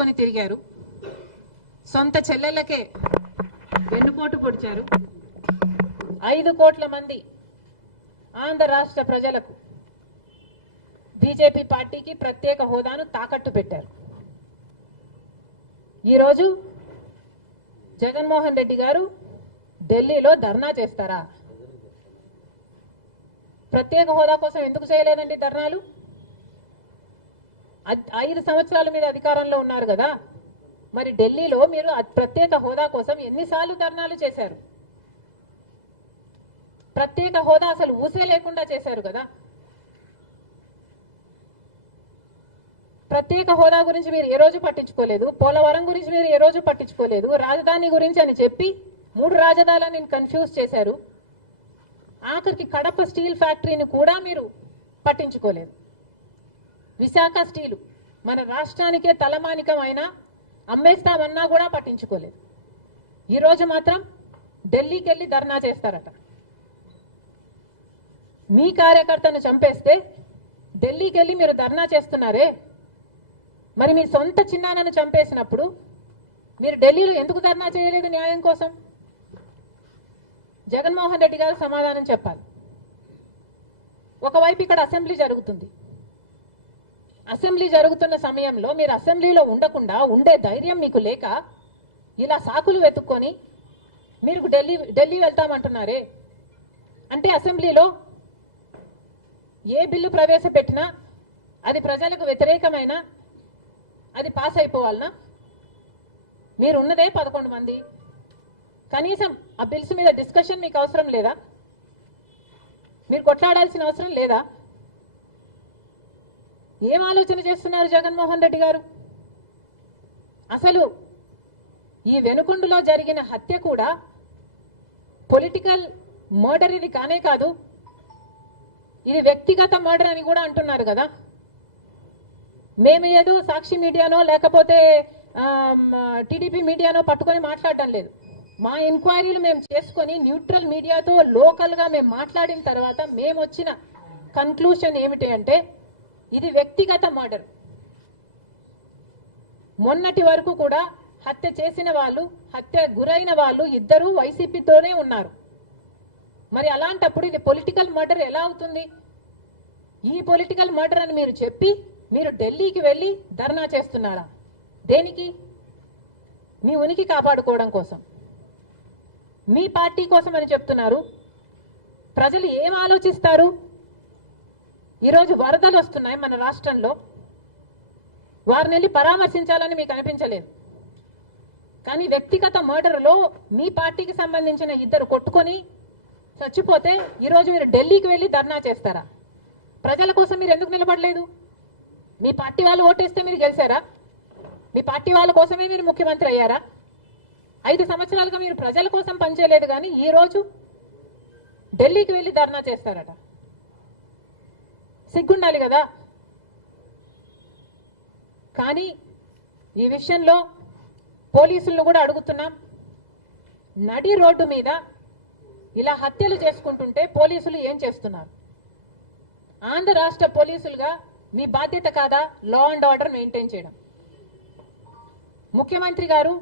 వేసుకొని తిరిగారు, సొంత చెల్లెళ్ళకే వెన్నుపోటు పొడిచారు. 5 కోట్ల మంది ఆంధ్ర రాష్ట్ర ప్రజలకు బీజేపీ పార్టీకి ప్రత్యేక హోదాను తాకట్టు పెట్టారు. ఈరోజు జగన్మోహన్ రెడ్డి గారు ఢిల్లీలో ధర్నా చేస్తారా? ప్రత్యేక హోదా కోసం ఎందుకు చేయలేదండి ధర్నాలు? 5 సంవత్సరాల మీద అధికారంలో ఉన్నారు కదా, మరి ఢిల్లీలో మీరు ప్రత్యేక హోదా కోసం ఎన్నిసార్లు ధర్నాలు చేశారు? ప్రత్యేక హోదా అసలు ఊసే లేకుండా చేశారు కదా. ప్రత్యేక హోదా గురించి మీరు ఏ రోజు పట్టించుకోలేదు, పోలవరం గురించి మీరు ఏ రోజు పట్టించుకోలేదు, రాజధాని గురించి అని చెప్పి 3 రాజధానులను కన్ఫ్యూజ్ చేశారు. ఆఖరికి కడప స్టీల్ ఫ్యాక్టరీని కూడా మీరు పట్టించుకోలేదు. విశాఖ స్టీలు మన రాష్ట్రానికే తలమానికమైన అమ్మేస్తామన్నా కూడా పట్టించుకోలేదు. ఈరోజు మాత్రం ఢిల్లీకి వెళ్ళి ధర్నా చేస్తారట. మీ కార్యకర్తను చంపేస్తే ఢిల్లీకి వెళ్ళి మీరు ధర్నా చేస్తున్నారే, మరి మీ సొంత చిన్నాన్నను చంపేసినప్పుడు మీరు ఢిల్లీలో ఎందుకు ధర్నా చేయలేదు న్యాయం కోసం? జగన్మోహన్ రెడ్డి గారు సమాధానం చెప్పాలి. ఒకవైపు ఇక్కడ అసెంబ్లీ జరుగుతుంది. అసెంబ్లీ జరుగుతున్న సమయంలో మీరు అసెంబ్లీలో ఉండకుండా ఉండే ధైర్యం మీకు లేక ఇలా సాకులు వెతుక్కొని మీరు ఢిల్లీ వెళ్తామంటున్నారే. అంటే అసెంబ్లీలో ఏ బిల్లు ప్రవేశపెట్టినా అది ప్రజలకు వ్యతిరేకమైన అది పాస్ అయిపోవాలనా? మీరు ఉన్నదే 11 మంది. కనీసం ఆ బిల్స్ మీద డిస్కషన్ మీకు అవసరం లేదా? మీరు కొట్లాడాల్సిన అవసరం లేదా? ఏం ఆలోచన చేస్తున్నారు జగన్మోహన్ రెడ్డి గారు? అసలు ఈ వెనుకొండలో జరిగిన హత్య కూడా పొలిటికల్ మర్డర్ ఇది కానే కాదు, ఇది వ్యక్తిగత మర్డర్ అని కూడా అంటున్నారు కదా. మేము ఏదో సాక్షి మీడియానో లేకపోతే టీడీపీ మీడియానో పట్టుకొని మాట్లాడడం లేదు. మా ఎంక్వైరీలు మేము చేసుకొని న్యూట్రల్ మీడియాతో లోకల్గా మేము మాట్లాడిన తర్వాత మేము వచ్చిన కన్క్లూషన్ ఏమిటి అంటే ఇది వ్యక్తిగత మర్డర్. మొన్నటి వరకు కూడా హత్య చేసిన వాళ్ళు, హత్య గురైన వాళ్ళు ఇద్దరూ వైసీపీతోనే ఉన్నారు. మరి అలాంటప్పుడు ఇది పొలిటికల్ మర్డర్ ఎలా అవుతుంది? ఈ పొలిటికల్ మర్డర్ అని మీరు చెప్పి మీరు ఢిల్లీకి వెళ్ళి ధర్నా చేస్తున్నారా? దేనికి? మీ ఉనికి కాపాడుకోవడం కోసం, మీ పార్టీ కోసం అని చెప్తున్నారు. ప్రజలు ఏం ఆలోచిస్తారు? ఈరోజు వరదలు వస్తున్నాయి మన రాష్ట్రంలో, వారిని వెళ్ళి పరామర్శించాలని మీకు అనిపించలేదు. కానీ వ్యక్తిగత మర్డర్లో మీ పార్టీకి సంబంధించిన 2 కొట్టుకొని చచ్చిపోతే ఈరోజు మీరు ఢిల్లీకి వెళ్ళి ధర్నా చేస్తారా? ప్రజల కోసం మీరు ఎందుకు నిలబడలేదు? మీ పార్టీ వాళ్ళు ఓటేస్తే మీరు గెలిచారా? మీ పార్టీ వాళ్ళ కోసమే మీరు ముఖ్యమంత్రి అయ్యారా? 5 సంవత్సరాలుగా మీరు ప్రజల కోసం పనిచేయలేదు, కానీ ఈరోజు ఢిల్లీకి వెళ్ళి ధర్నా చేస్తారట. సిగ్గుండాలి కదా. కానీ ఈ విషయంలో పోలీసులను కూడా అడుగుతున్నాం. నడి రోడ్డు మీద ఇలా హత్యలు చేసుకుంటుంటే పోలీసులు ఏం చేస్తున్నారు? ఆంధ్ర రాష్ట్ర పోలీసులుగా మీ బాధ్యత కాదా లా అండ్ ఆర్డర్ మెయింటైన్ చేయడం? ముఖ్యమంత్రి గారు,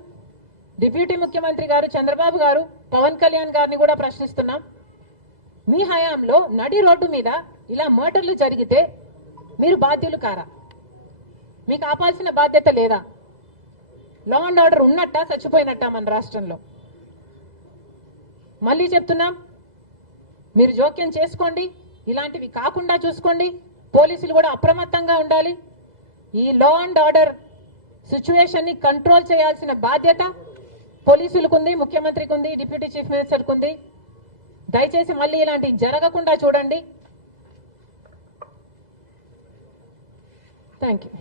డిప్యూటీ ముఖ్యమంత్రి గారు చంద్రబాబు గారు, పవన్ కళ్యాణ్ గారిని కూడా ప్రశ్నిస్తున్నాం. మీ హయాంలో నడి రోడ్డు మీద ఇలా మర్డర్లు జరిగితే మీరు బాధ్యులు కారా? మీకు ఆపాల్సిన బాధ్యత లేదా? లా అండ్ ఆర్డర్ ఉన్నట్టా చచ్చిపోయినట్టా మన రాష్ట్రంలో? మళ్ళీ చెప్తున్నాం, మీరు జోక్యం చేసుకోండి, ఇలాంటివి కాకుండా చూసుకోండి. పోలీసులు కూడా అప్రమత్తంగా ఉండాలి. ఈ లా అండ్ ఆర్డర్ సిచ్యువేషన్ ని కంట్రోల్ చేయాల్సిన బాధ్యత పోలీసులకు ఉంది, ముఖ్యమంత్రికి ఉంది, డిప్యూటీ చీఫ్ మినిస్టర్కి ఉంది. దయచేసి మళ్ళీ ఇలాంటివి జరగకుండా చూడండి. Thank you.